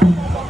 Thank you.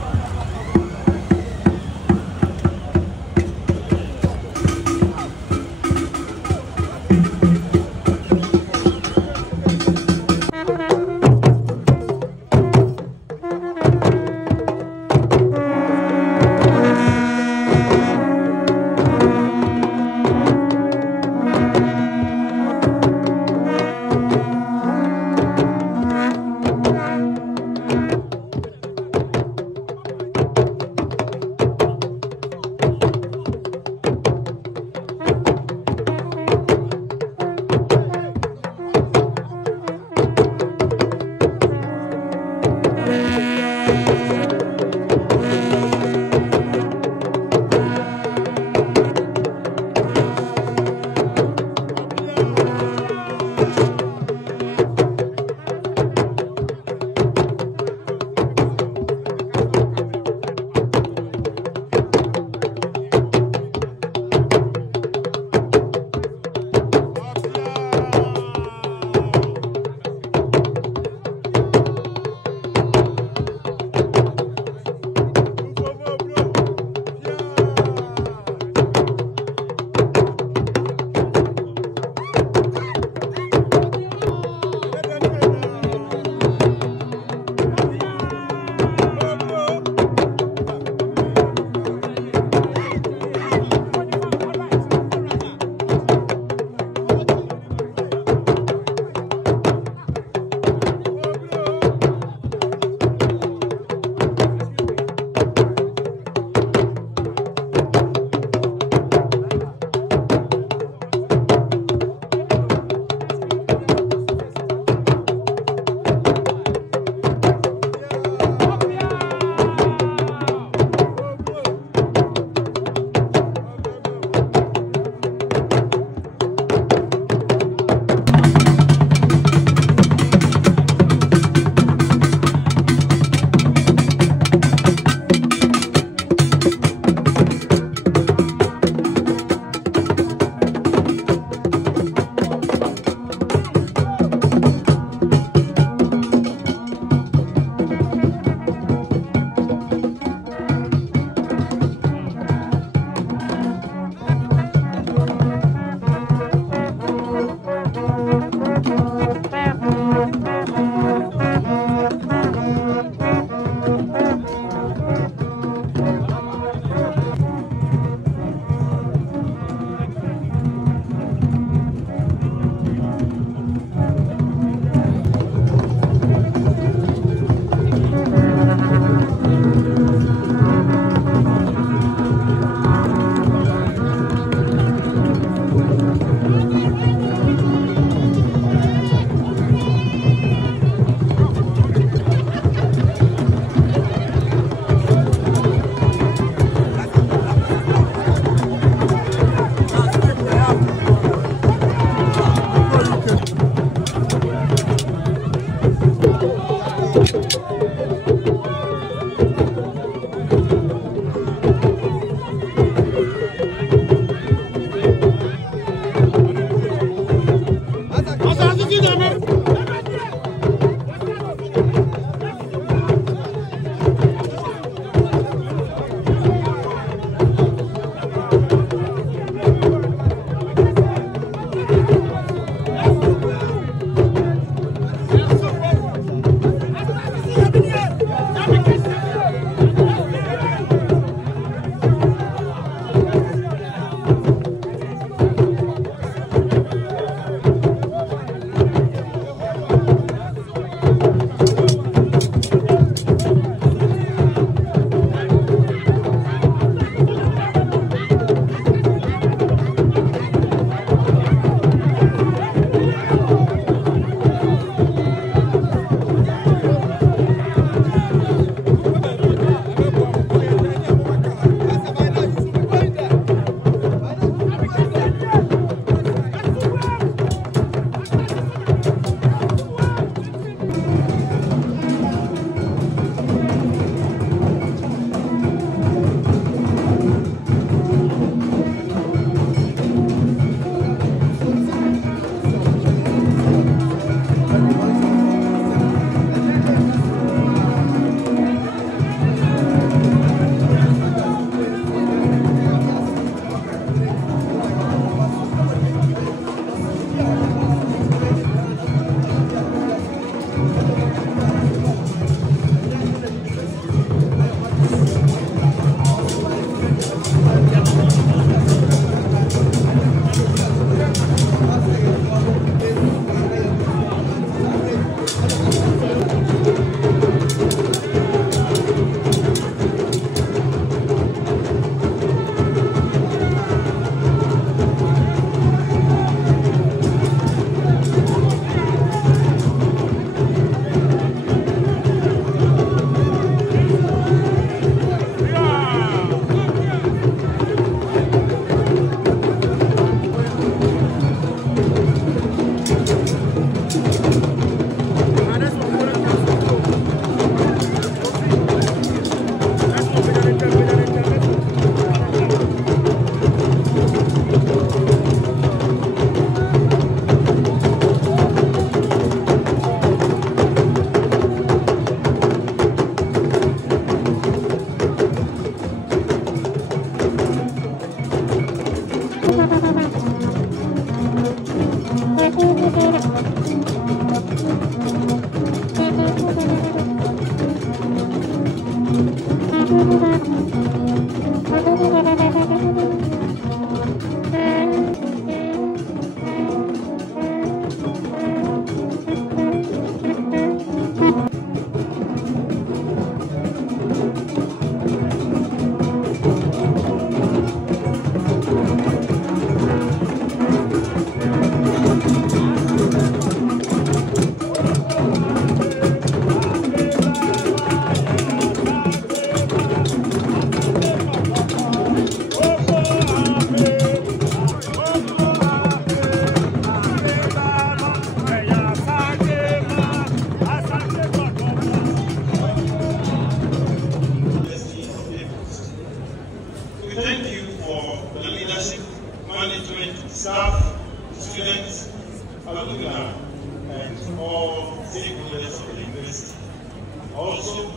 Also,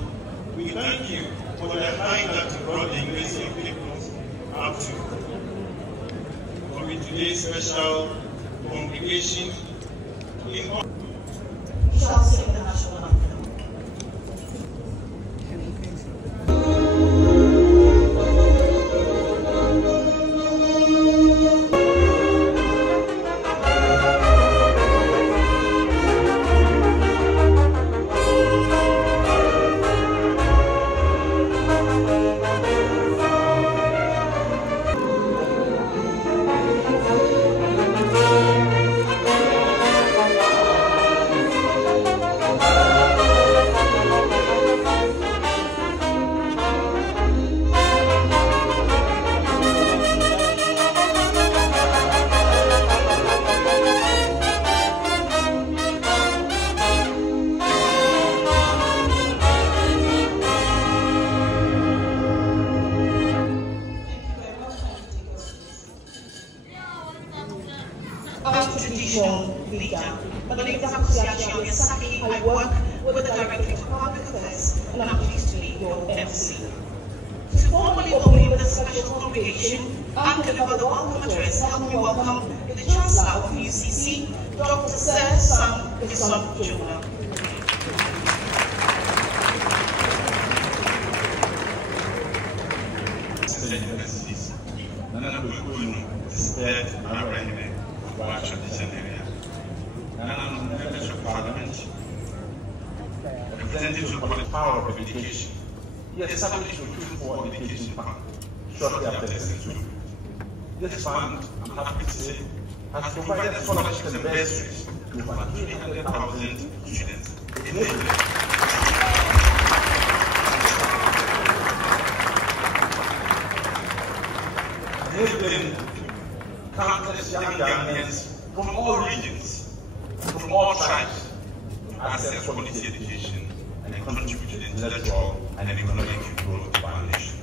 we thank you for the height that you brought the University of Lagos up to. For today's special congregation in shall sing the national anthem. Traditional leader, but the leader Association is Saki. I work with the Directorate of Public Affairs, and I'm pleased to lead your MC. To formally open the special congregation and deliver the welcome address, help me welcome the Chancellor of UCC, Dr. Sir Sam Juma. Members of Parliament, representatives of the power of education. He established the Otumfuo Education Fund shortly after his two. This fund, I'm happy to say, has provided scholarships and bursaries to over 300,000 students, enabling countless young Ghanaians from all regions, from all tribes, to access quality education and contribute to the intellectual and economic growth of our nation.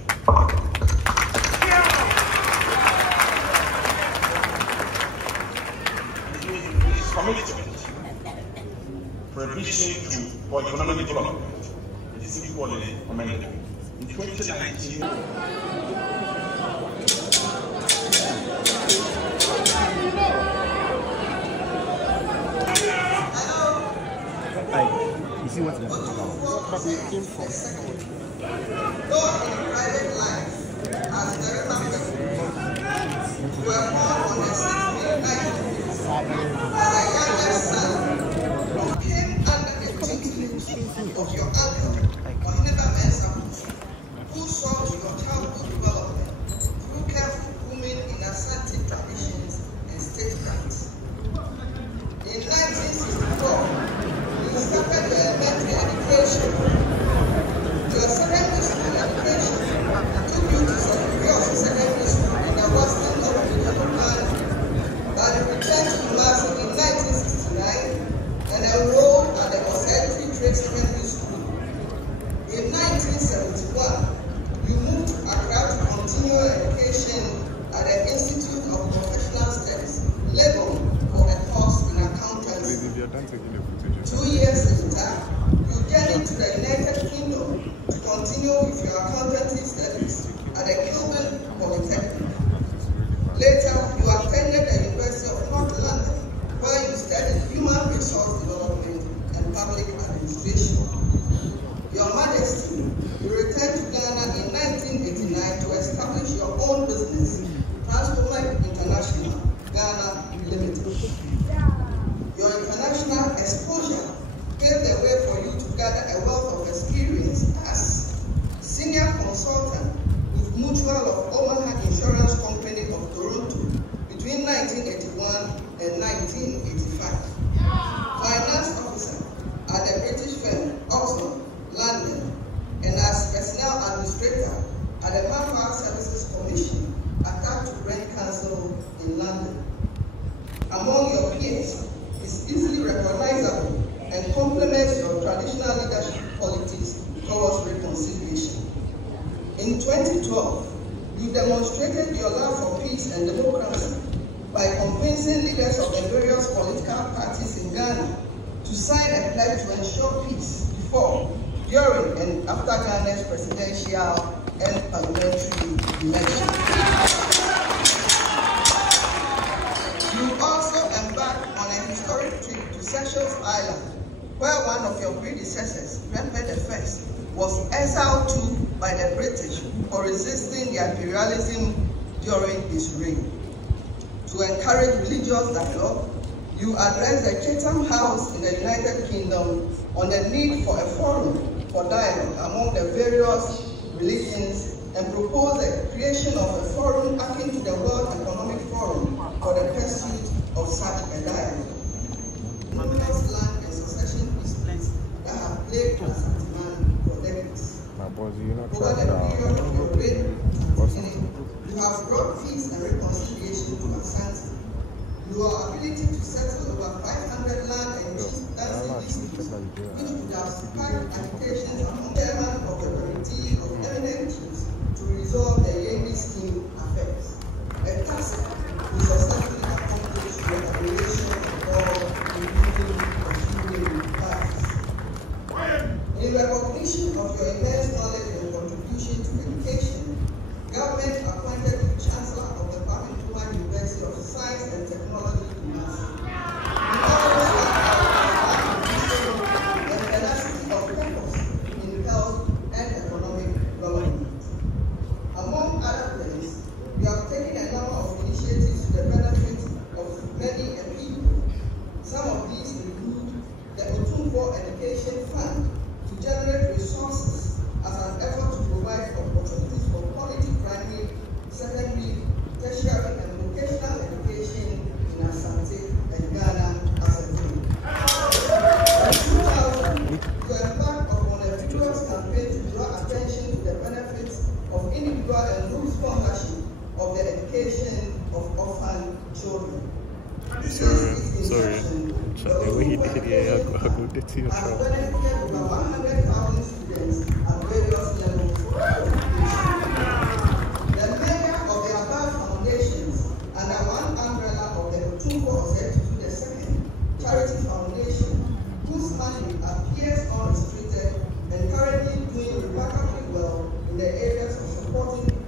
His commitment for a vision for economic development is equally commendable. In 2019, you see what's going on. Though in private life, as very much you were born on the 6th as a younger son, you came under the tutelage of your uncle, who saw to your childhood development through careful grooming in Asante traditions and statecraft. In 1964, you started your elementary education. Your secondary school education took you to Superior Secondary School in the western region of Ghana. But you returned to university in 1969 and enrolled at the Osei Tutu II Secondary School. In 1971, you moved to Accra to continue your education at the Institute of Professional Studies, Legon, for a course in accountancy. 2 years later, you journeyed to the United Kingdom to continue with your accountancy studies at the Kilburn Polytechnic. Later, you attended the University of North London, where you studied human resource development and public administration. Your Majesty, you returned to Ghana in 1989 to establish your own business, Transformer International, Ghana Limited. Your international exposure paved the way for you to gather a wealth of experience as senior consultant with Mutual of Omaha Insurance Company of Toronto between 1981 and 1985. Finance officer at the British firm Oxford, London, and as personnel administrator at the Manpower Services Commission attached to Brent Council in London. Among your peers, is easily recognizable and complements your traditional leadership qualities towards reconciliation. In 2012, you demonstrated your love for peace and democracy by convincing leaders of the various political parties in Ghana to sign a pledge to ensure peace before, during, after Ghana's presidential and parliamentary elections. You also embarked on a historic trip to Seychelles Island, where one of your predecessors, Prempeh I, was exiled to by the British for resisting their imperialism during his reign. To encourage religious dialogue, you addressed the Chatham House in the United Kingdom on the need for a forum for dialogue among the various religions and proposed the creation of a forum akin to the World Economic Forum for the pursuit of such a dialogue. Numerous land and succession disputes that have plagued Asante for decades. Over the period of your reign, you have brought peace and reconciliation to Asante. Your ability to settle over 500 land and disputes, which would have sparked agitations among chairman of the committee of eminent chiefs to resolve the Yemi scheme affairs. A task we successfully accomplished with the creation of all including the human rights. In recognition of your immense knowledge and contribution to education, government appointed you Chancellor of the Papua University of Science and Technology in Massa. Some of these include the Otumfuo Fund to generate resources as an effort to provide opportunities for quality primary, secondary, tertiary, and vocational education in Asante and Ghana as a whole. In 2000, you embarked upon a vigorous campaign to draw attention to the benefits of individual and group sponsorship of the education of orphan children. Sorry. The way he did it, I go to see your show. Has benefited over 100,000 students at various levels of education. The mega of the above foundations under one umbrella of the Otumfuo Osei Tutu II Charity Foundation, whose money appears unrestricted and currently doing remarkably well in the areas of supporting people.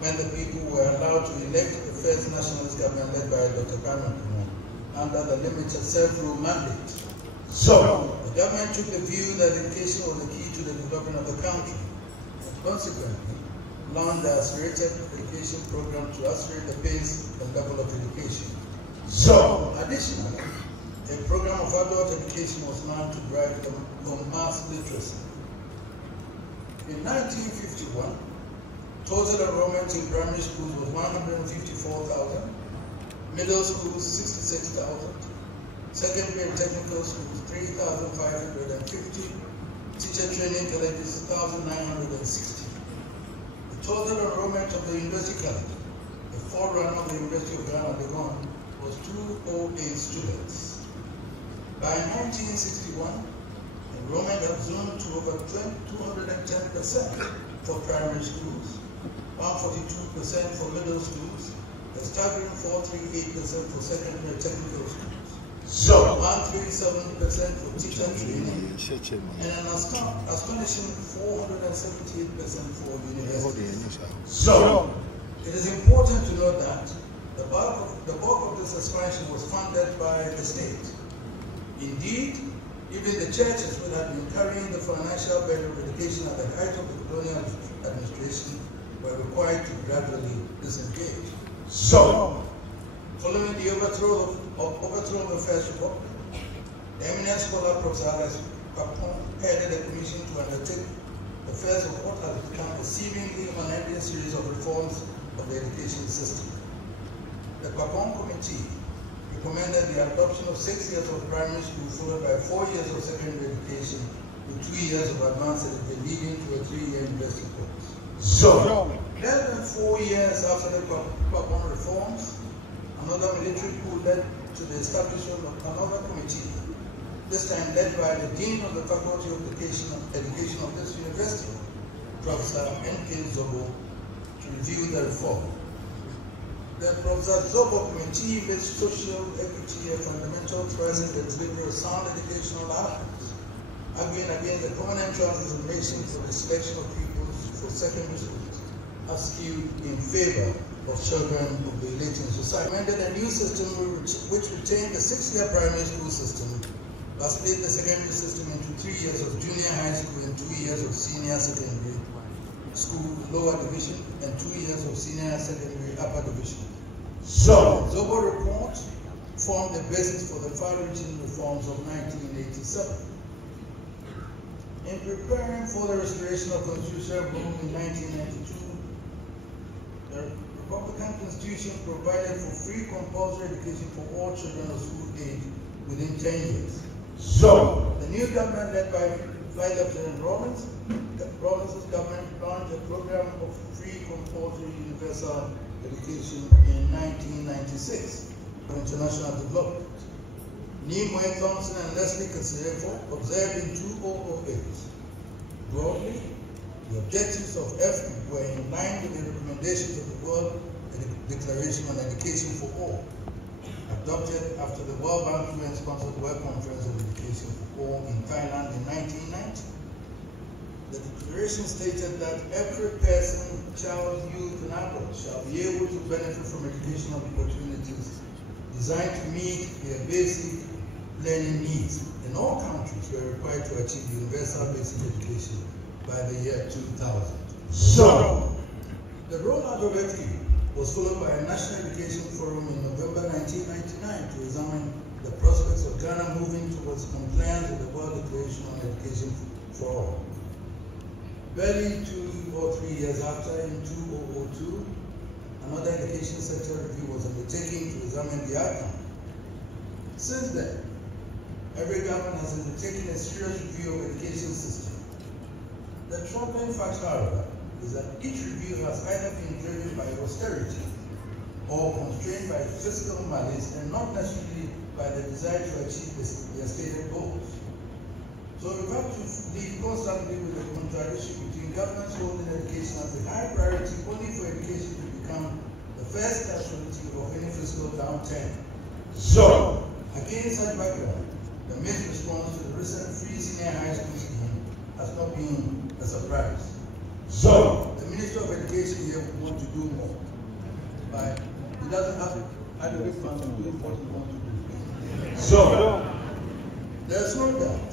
when the people were allowed to elect the first nationalist government led by Dr. Kwame under the limited self-rule mandate. So, the government took the view that education was the key to the development of the country, and consequently launched the accelerated education program to accelerate the pace and level of education. So, additionally, a program of adult education was launched to drive the mass literacy. In 1951, total enrollment in primary schools was 154,000, middle schools 66,000, secondary and technical schools 3,550, teacher training colleges 1,960. The total enrollment of the University College, the forerunner of the University of Ghana, was 208 students. By 1961, enrollment had zoomed to over 210% for primary schools, 142% for middle schools, a staggering 438% for secondary and technical schools, so 137% for teacher training, and an astonishing 478% for universities. So, it is important to note that the bulk of this expansion was funded by the state. Indeed, even the churches which had been carrying the financial burden of education at the height of the colonial administration were required to gradually disengage. So, following the overthrow of the First Republic, the eminent scholar Professor headed a commission to undertake the first of what has become a seemingly unending series of reforms of the education system. The Papon Committee recommended the adoption of 6 years of primary school followed by 4 years of secondary education with 2 years of advanced education leading to a 3-year university course. So, less than 4 years after the Papon reforms, another military coup led to the establishment of another committee, this time led by the Dean of the Faculty of Education of this university, Professor N.K. Zobo, to review the reform. The Professor Zobo Committee made social equity a fundamental thrust in the delivery of sound educational outcomes, arguing against the common entrance examination for the selection of pupils for secondary schools, as skewed in favor of children of the elite in society. Recommended a new system which retained the 6-year primary school system, but split the secondary system into 3 years of junior high school and 2 years of senior secondary school lower division and 2 years of senior secondary upper division. So, the Zobo report formed the basis for the far-reaching reforms of 1987. In preparing for the restoration of constitutional rule in 1992, the Republican Constitution provided for free compulsory education for all children of school age within 10 years. So, the new government led by Flight Lieutenant Robinson's government launched a program of free compulsory universal education in 1996 for international development. Nimue Thompson and Leslie Kasirefo observed in 2008. Broadly, the objectives of FP were in line with the recommendations of the World Declaration on Education for All, adopted after the World Bank UN-sponsored World Conference on Education for All in Thailand in 1990. The declaration stated that every person, child, youth, and adult shall be able to benefit from educational opportunities designed to meet their basic learning needs. In all countries, we are required to achieve universal basic education by the year 2000. So, the rollout of FQ was followed by a National Education Forum in November 1999 to examine the prospects of Ghana moving towards compliance with the World Declaration on Education for All. Barely 2 or 3 years after, in 2002, another education sector review was undertaken to examine the outcome. Since then, every government has undertaken a serious review of education system. The troubling fact, however, is that each review has either been driven by austerity or constrained by fiscal malice and not necessarily by the desire to achieve their stated goals. So we have to deal constantly with the contradiction between governments holding education as a high priority only for education to become the first casualty of any fiscal downturn. So, against such background, the mixed response to the recent free senior high school scheme has not been a surprise. So, the Ministry Ministry of Education here want to do more. Right? It doesn't have adequate funds to do what we want to do. So, there's no doubt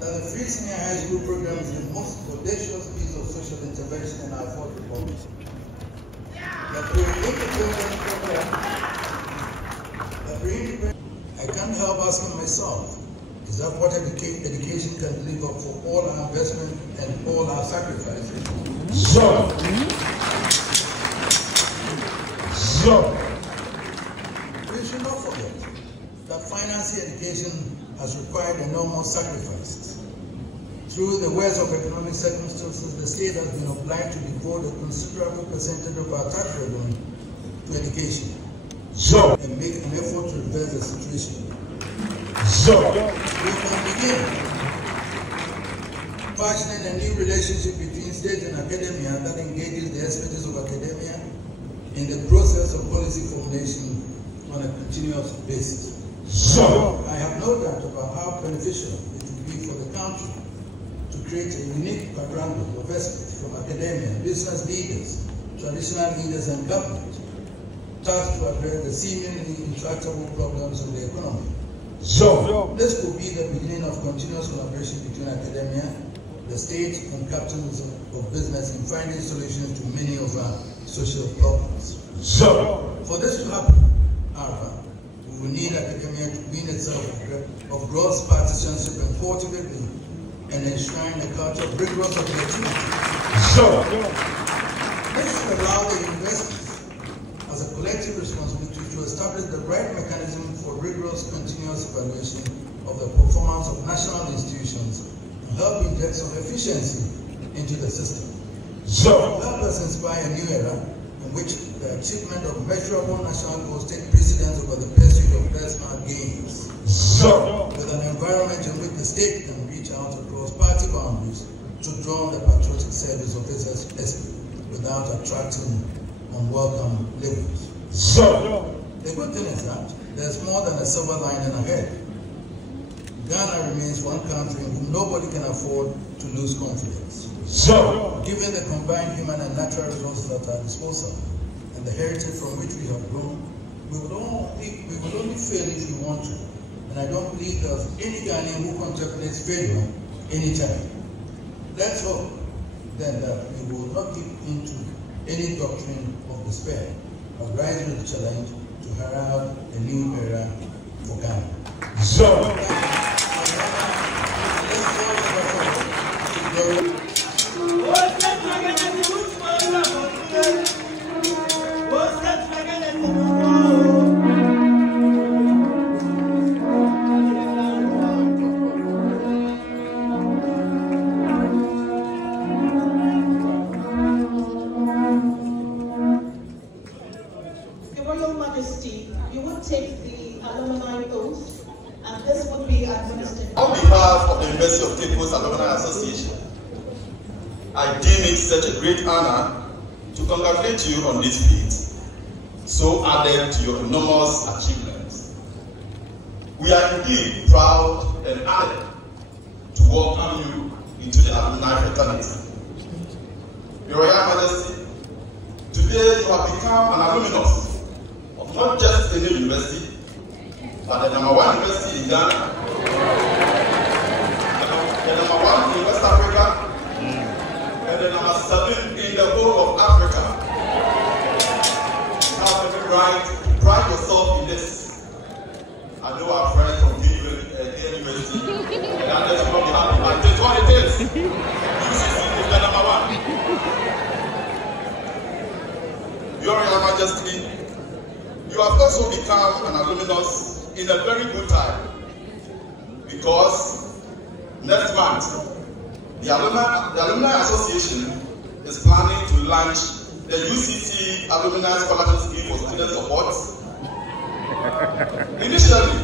that the free senior high school program is the most audacious piece of social intervention in our fourth republic. I can't help asking myself, is that what education can deliver for all our investment and all our sacrifices? So, we should not forget that financing education has required enormous sacrifices. Through the worst of economic circumstances, the state has been obliged to devote a considerable percentage of our tax revenue to education. And make an effort to reverse the situation. We can begin fashioning a new relationship between state and academia that engages the expertise of academia in the process of policy formulation on a continuous basis. I have no doubt about how beneficial it will be for the country to create a unique background of experts from academia, business leaders, traditional leaders, and government, tasked to address the seemingly intractable problems of the economy. This could be the beginning of continuous collaboration between academia, the state, and captains of business in finding solutions to many of our social problems. For this to happen, however, we will need academia to wean itself of gross partisanship and cultivate and enshrine a culture of rigorous objectivity. This should allow the universities as a collective responsibility to establish the right mechanism for rigorous continuous evaluation of the performance of national institutions and help inject some efficiency into the system. Help us inspire a new era in which the achievement of measurable national goals take precedence over the pursuit of personal gains. With an environment in which the state can reach out across party boundaries to draw the patriotic service of its esprit without attracting unwelcome labels. The good thing is that there's more than a silver lining ahead. Ghana remains one country in whom nobody can afford to lose confidence. Given the combined human and natural resources at our disposal and the heritage from which we have grown, we would only fail if we want to. And I don't believe there's any Ghanaian who contemplates failure anytime. Let's hope then that we will not give into any doctrine of despair, but rise to the challenge to herald a new era for Ghana. Such a great honor to congratulate you on this feat, so added to your enormous achievements. We are indeed proud and honored to welcome you into the alumni fraternity. Your Royal Majesty, today you have become an alumnus of not just any university, but the #1 university in Ghana, the #1 in West Africa, and the #7 in the whole of Africa. You have every right to pride yourself in this. I know our friends from the university, and that's what we have, but that's what it is. UCC is the #1. Your Royal Majesty, you have also become an alumnus in a very good time, because next month, the Alumni Association is planning to launch the UCC Alumni Scholarship Scheme for Student Support. Initially,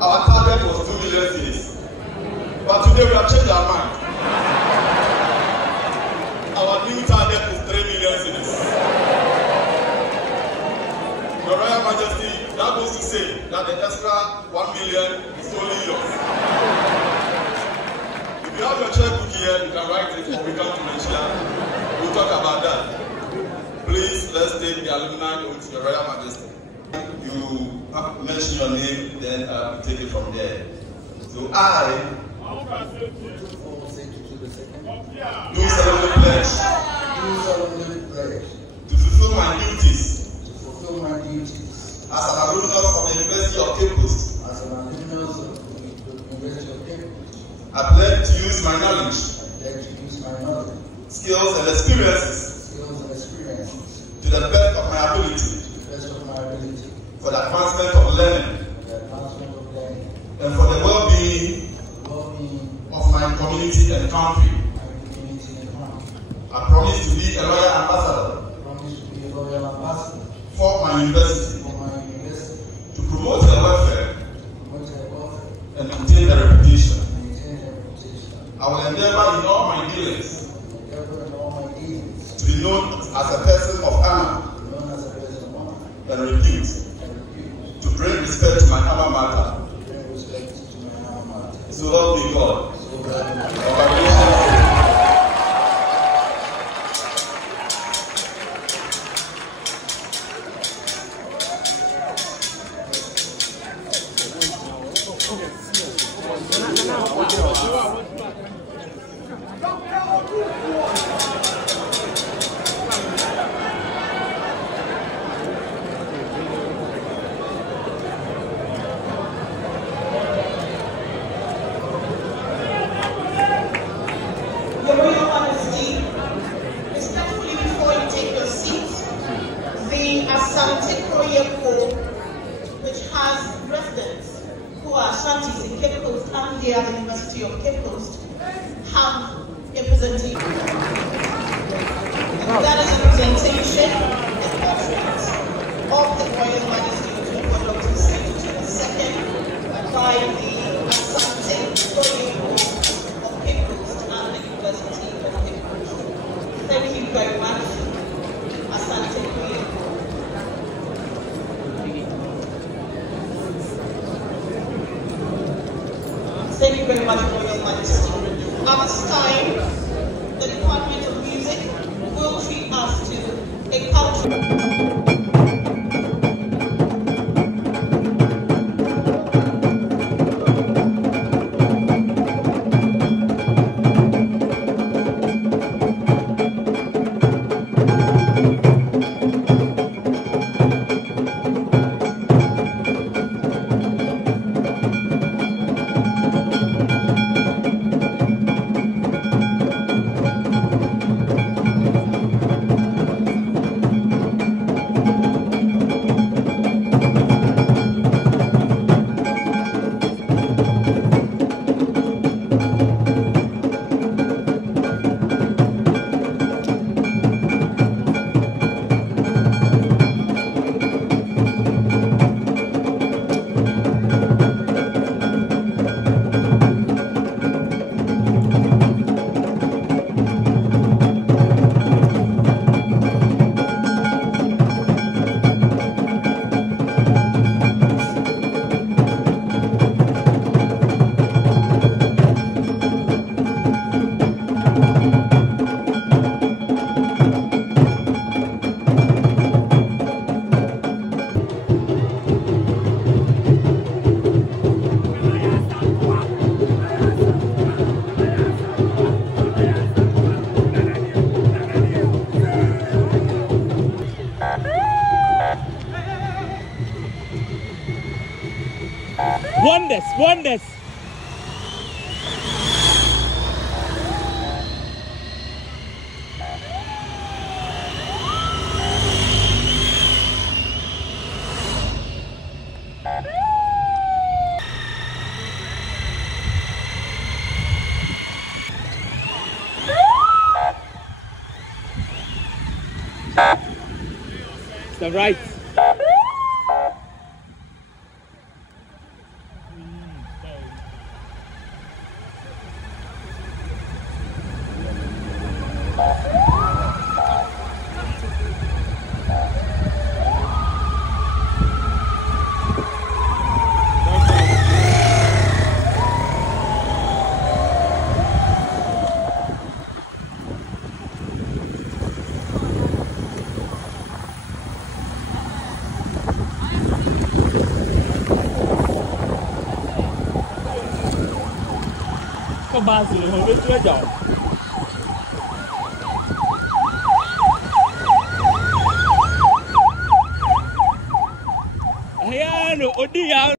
our target was 2 million cedis, but today we have changed our mind. Our new target is 3 million cedis. Your Royal Majesty, that goes to say that the extra 1 million is only yours. If you have your checkbook here, you can write it, or we come to mention. We'll talk about Your Royal Majesty. You mention your name, then we take it from there. So I Otumfuo Osei Tutu II. do solemnly pledge to fulfill my duties as an alumnus of the University of Cape Coast. I pledge to use my knowledge, skills and experiences to the best of my ability for the advancement of learning and for the well-being of my community and country. I promise to be a loyal ambassador for my university, to promote the welfare and maintain the reputation. I will endeavor in all my dealings to be known as a person of honor and repute, to bring respect to my alma mater. So help me God. Congratulations. Your Royal Majesty, respectfully before you take your seat, the Asante Koyeko, which has residents who are Ashantis in Cape Coast and here at the University of Cape Coast, have a presentation. That is a presentation, a portrait of the Royal Majesty Otumfuo Dr. Osei Tutu II by the Asante Koyeko of Cape Coast and the University of Cape Coast. Thank you very much, Asante Koyeko. Thank you very much, Royal Majesty. At this time, the Department of Music will treat us to a culture. Wonders. It's the right. for Basil, who went to a job. I know,